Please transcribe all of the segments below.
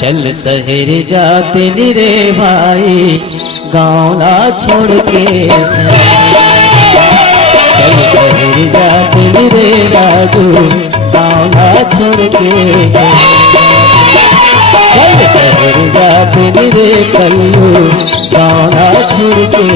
चल शहर जाते रे भाई गाँव ना छोड़ के, चल शहर जाते रे राजू गाँव ना छोड़ के, चल शहर जाते रे कल्लू गाँव ना छोड़ के।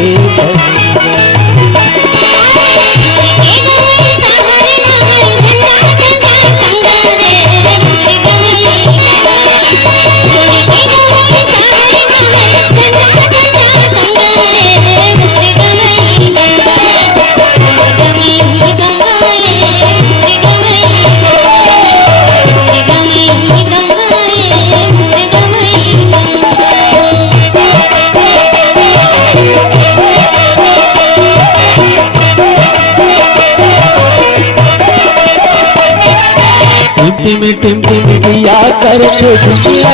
टिम टिम दिया करके दुनिया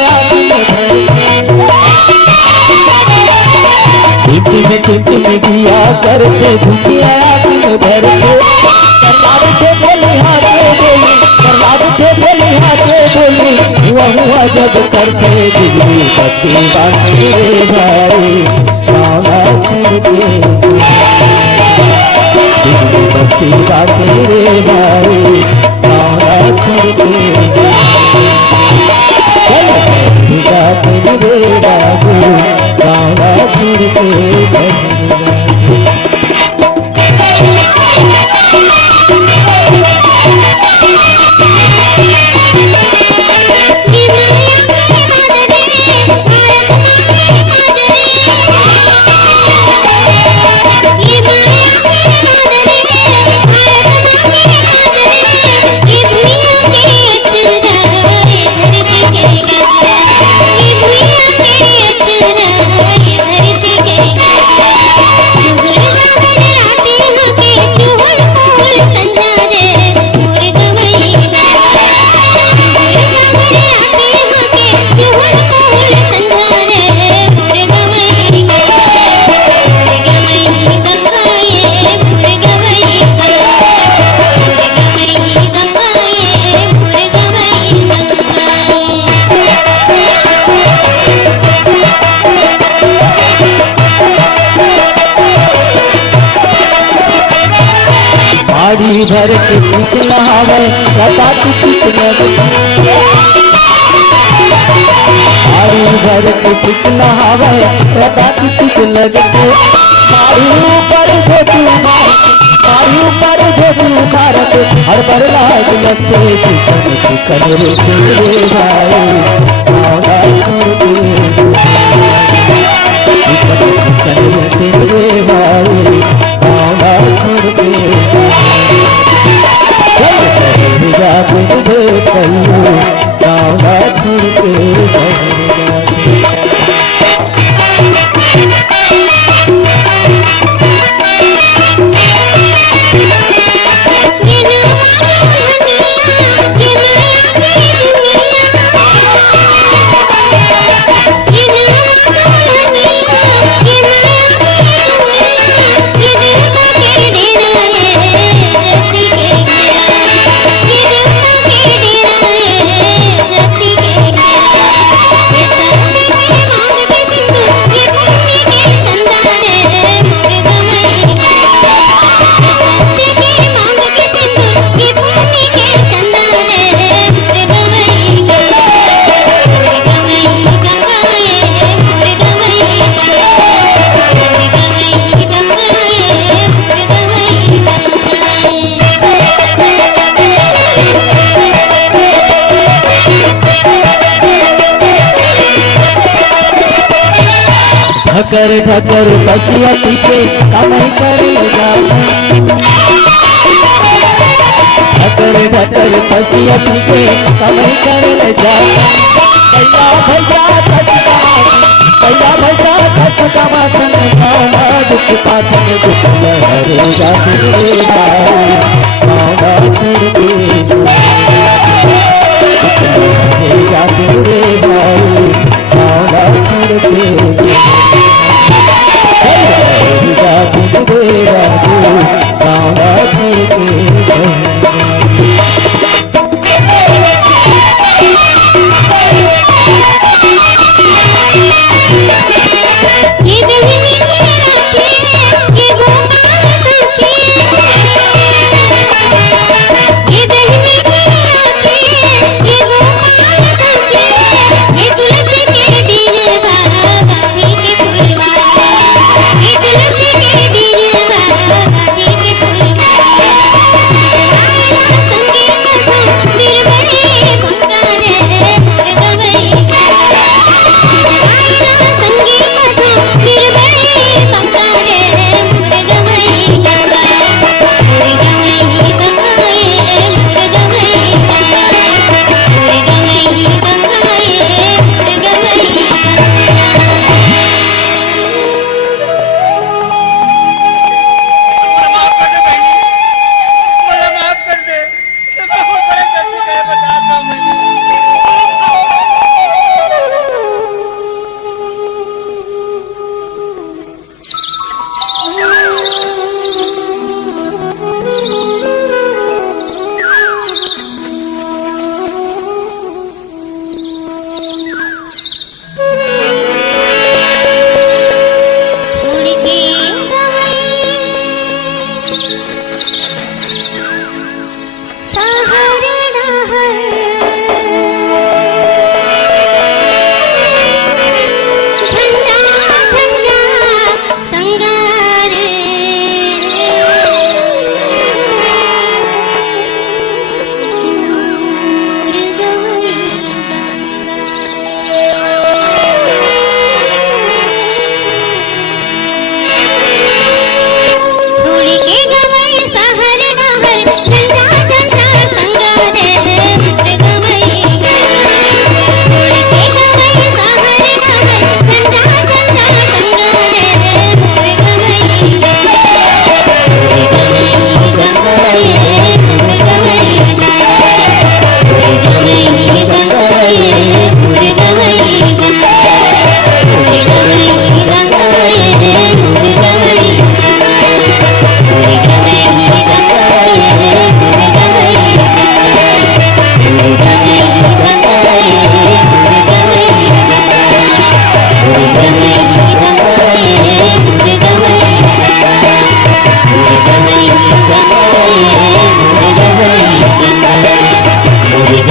टिम टिम दिया करके दुनिया भर के, करनाब से बोली हाथे बोली, करनाब से बोली हाथे बोली, हुआ जब करते बिजली बत्ती बांधे भाई गाना छोड़ के, बिजली बत्ती बांधे भाई गाना छोड़ के, चल जाते रे बाबू गाना छोड़ के। आड़ी भर के चिकना हवे सदा चिकना, आड़ी भर के चिकना हवे सदा चिकना, मारू पर झोटू मारू पर झोटू मारत हर पर लाग लगते चिकन चिकन रे तेरे भाई सादा छोड़ के, चिकन चिकन रे तेरे भाई सादा छोड़ के, जाते रे कल्लू गाना छोड़ के। ढकर ढकर बसिया पीछे कमाई कर जा, ढकर ढकर बसिया पीछे कमाई कर जा, भैया भैया भैया भैया खचका माथन गाना दुख पाथन दुख लहरे जाते रे भाई गाना छोड़ के, दुख लहरे जाते रे भाई गाना छोड़ के,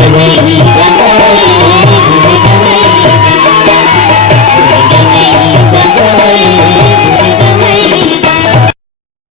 जय